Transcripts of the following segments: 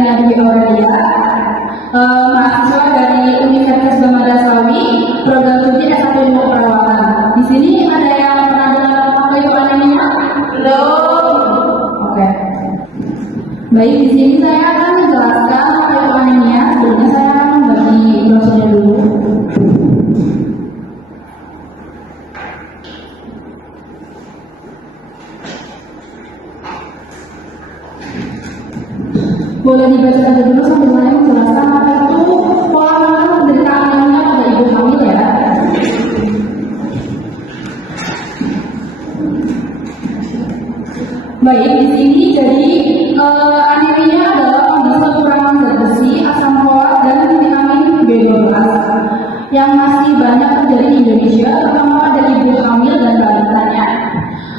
Nabi Aurelia, mahasiswa dari Universitas Bandarasawi, program studi S1 Ilmu Perawatan. Di sini ada yang pernah dengar kayu anemia? Belum. Oke. Baik, di sini saya akan menjelaskan kayu anemia. Sebelumnya saya akan membagi brosurnya dulu. Boleh dibaca aja dulu sambil saya menjelaskan apa itu pola makan penderita anemia pada ibu hamil ya. Baik, di sini jadi anemia adalah kondisi kekurangan zat besi, asam folat, dan vitamin B12 yang masih banyak terjadi di Indonesia, terutama pada ibu hamil dan balitanya.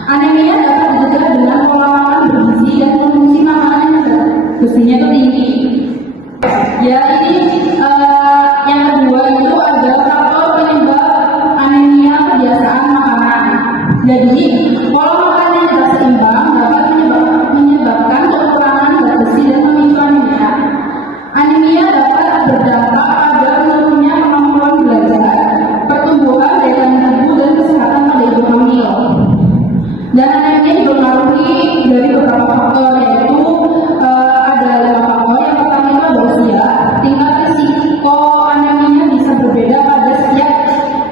Anemia dapat dicegah dengan pola makan bergizi dan konsumsi makanan yang besinya itu tinggi. Ya, ini yang kedua itu ada faktor penyebab anemia kebiasaan makanan. Jadi pola makan yang tidak seimbang dapat menyebabkan kekurangan zat besi dan memicu anemia. Anemia dapat berdampak pada menurunnya kemampuan belajar, pertumbuhan daya tahan tubuh dan kesehatan pada ibu hamil. Dan anemia dipengaruhi dari beberapa faktor, yaitu ada 5 faktor. Yang pertama itu ada usia. Tingkat risiko anemia bisa berbeda pada setiap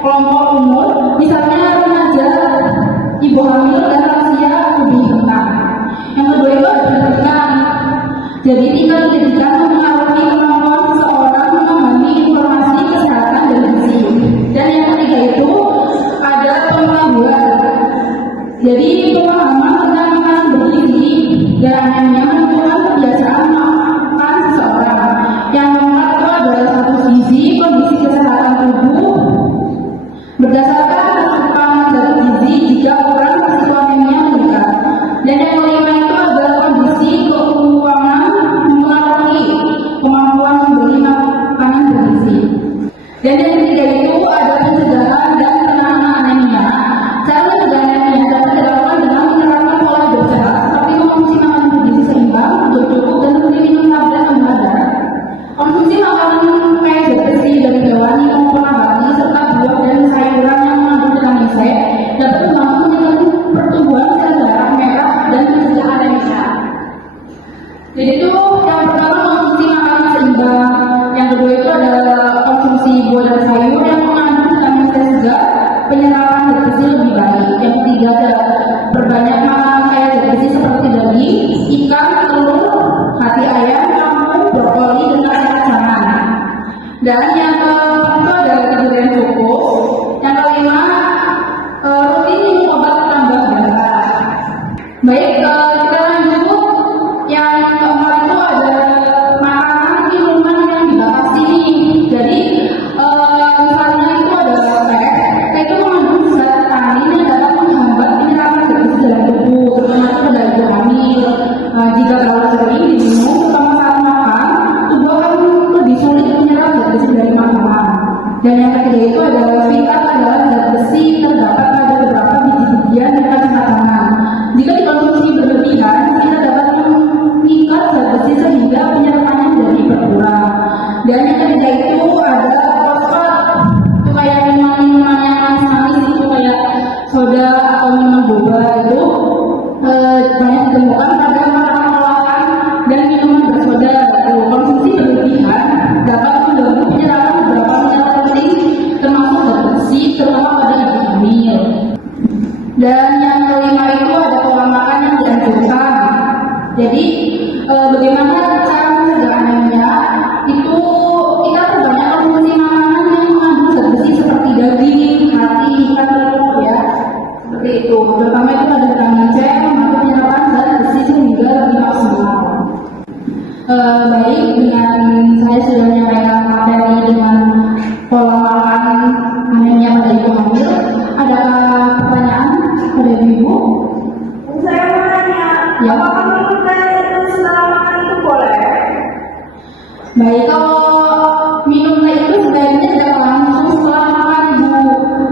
kelompok umur. Misalnya remaja, ibu hamil, dan lansia lebih rentan. Yang kedua itu ada pendidikan. Jadi tingkat pendidikan mempengaruhi kemampuan seseorang memahami informasi kesehatan dan gizi. Dan yang ketiga itu ada pengetahuan. Jadi pemahaman tentang makanan bergizi dan anemia menentukan kebiasaan makan seseorang. Yang keempat itu adalah status gizi, kondisi kesehatan tubuh berdasarkan asupan zat gizi jika ukuran risiko anemia meningkat. Dan yang kelima itu adalah kondisi keuangan mempengaruhi kemampuan membeli makanan bergizi. Dan yang ketiga itu ada pencegahan dan penanganan anemia. Cara mencegah anemia dapat dilakukan dengan menerapkan pola hidup sehat seperti mengonsumsi makanan bergizi seimbang, cukup, dan minum tablet obat darah. Konsumsi makanan kayak zat besi dari hewani maupun nabati serta buah dan sayuran yang mengandung vitamin C dapat membantu dengan pertumbuhan sel darah merah dan mencegah anemia. Jadi itu yang pertama konsumsi makanan seimbang, yang kedua itu adalah konsumsi buah dan sayur yang mengandung vitamin C segar, penyerapan zat besi lebih baik. Yang ketiga adalah perbanyak makanan kaya zat besi seperti daging, ikan, telur, hati ayam, kangkung, brokoli, dan kacang-kacangan. Dan yang keempat itu adalah tidur yang cukup. Yang kelima, rutin minum obat tambah darah. Baik, kita lanjut. Yang keempat itu ada makanan minuman yang dibatasi. Jadi misalnya itu ada teh itu mengandung zat tanin yang dapat menghambat penyerapan zat besi dalam tubuh, terutama pada ibu hamil. Jika terlalu sering diminum, terutama saat makan, tubuh akan lebih sulit menyerap zat besi dari makanan. Dan yang ketiga itu adalah fikat adalah zat besi terdapat pada beberapa biji-bijian dan kacang-kacangan. Jika dikonsumsi berlebihan, kita dapat mengikat zat besi sehingga penyerapannya menjadi berkurang. Dan yang ketiga itu ada fosfat. Itu kayak minuman-minuman yang manis-manis itu kayak soda atau minuman boba itu banyak ditemukan pada makanan olahan dan minuman bersoda. Konsumsi berlebihan dapat mengganggu penyerapan beberapa mineral penting termasuk zat besi terutama pada ibu hamil. Dan yang kelima itu ada pola makan yang dianjurkan. Jadi bagaimana cara mencegah anemia? Itu kita perbanyak konsumsi makanan yang mengandung zat besi seperti daging, hati, ikan, telur ya. Seperti itu. Terutama itu ada vitamin C membantu penyerapan zat besi sehingga lebih maksimal. Baik, dengan saya sudah menyampaikan materi dengan pola makan anemia pada ibu hamil. Adakah pertanyaan pada ibu? Saya mau tanya, Ya. apakah minum teh itu setelah makan itu boleh? Baik, kalau minum teh itu sebaiknya tidak langsung setelah makan ibu.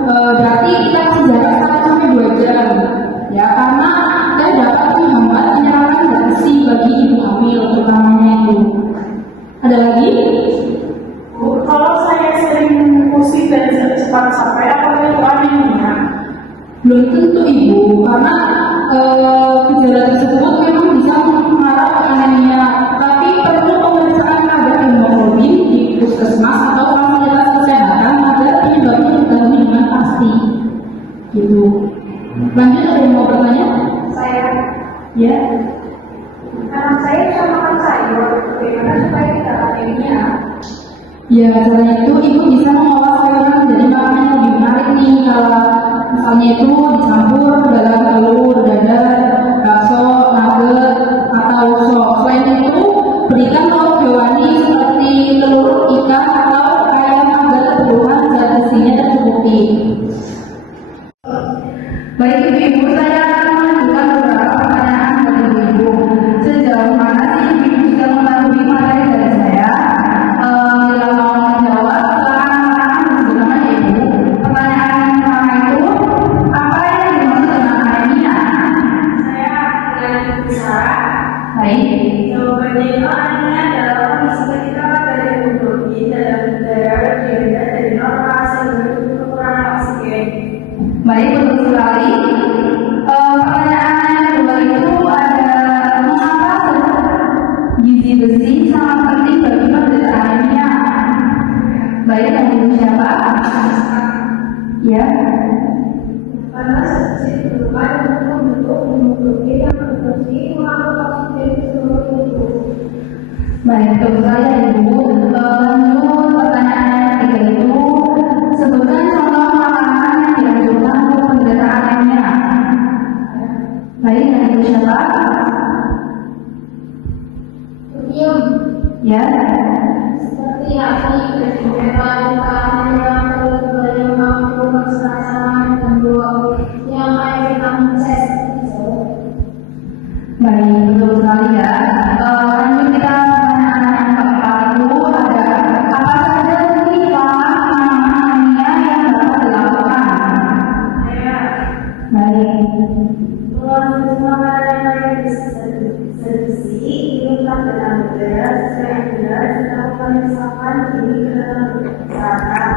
Berarti kita kasih jarak 1-2 jam. Ya, karena teh dapat menghambat penyerapan zat besi bagi ibu hamil, terutamanya itu. Ada lagi? Bu, kalau saya sering pusing dan cepat capek, apakah itu anemia? Belum tentu Ibu, karena gejala tersebut memang bisa mengarah ke anemia, tapi perlu pemeriksaan kadar hemoglobin di puskesmas atau fasilitas kesehatan agar penyebabnya diketahui dengan pasti. Gitu. Lanjut, ada yang mau bertanya? Saya, Ya. anak saya bisa makan sayur, bagaimana supaya tidak anemia? Ya, caranya itu Ibu bisa mengolah sayuran jadi makanan yang lebih menarik nih. Kalau misalnya itu dicampur ke dalam telur, dadar, bakso, nugget, atau sop. Selain itu, berikan lauk hewani seperti telur, ikan, atau ayam agar kebutuhan zat besinya tercukupi. Baik Ibu-Ibu, saya akan mengajukan beberapa pertanyaan dari Ibu-Ibu. Sejauh mana sih Ibu sudah mengetahui materi dari saya? Bila mau menjawab, silakan menggunakan Ibu. Pertanyaan yang pertama itu, apa yang dimaksud dengan anemia? Saya dengan besar. Baik. Jawabannya itu anemia adalah kondisi ketika kadar hemoglobin dalam darah direndah dari normal sehingga kekurangan oksigen. Baik, betul sekali. Pertanyaan yang kedua itu ada, mengapa gizi besi sangat penting bagi penderita anemia? Baik, yang Ibu siapa? Ya. Karena zat diperlukan untuk membentuk hemoglobin yang berfungsi mengangkut oksigen ke seluruh tubuh. Baik, betul sekali ya Ibu. Lanjut, pertanyaan yang ketiga itu, sebutkan contoh makanan yang dianjurkan untuk penderita anemia. Baik, yang Ibu siapa? Lithium Ya. seperti api dan makanan yang terlalu mampu bersama dan buah yang kaya vitamin C. Baik, betul sekali ya. Lanjut kita pertanyaan yang keempat itu ada, apa saja sih penanganan anemia yang dapat dilakukan? Baik. Mengonsumsi makanan yang bergizi, minumlah dengan benar, sesuai dengan jelas, serta memisahkan ini ke dalam masyarakat.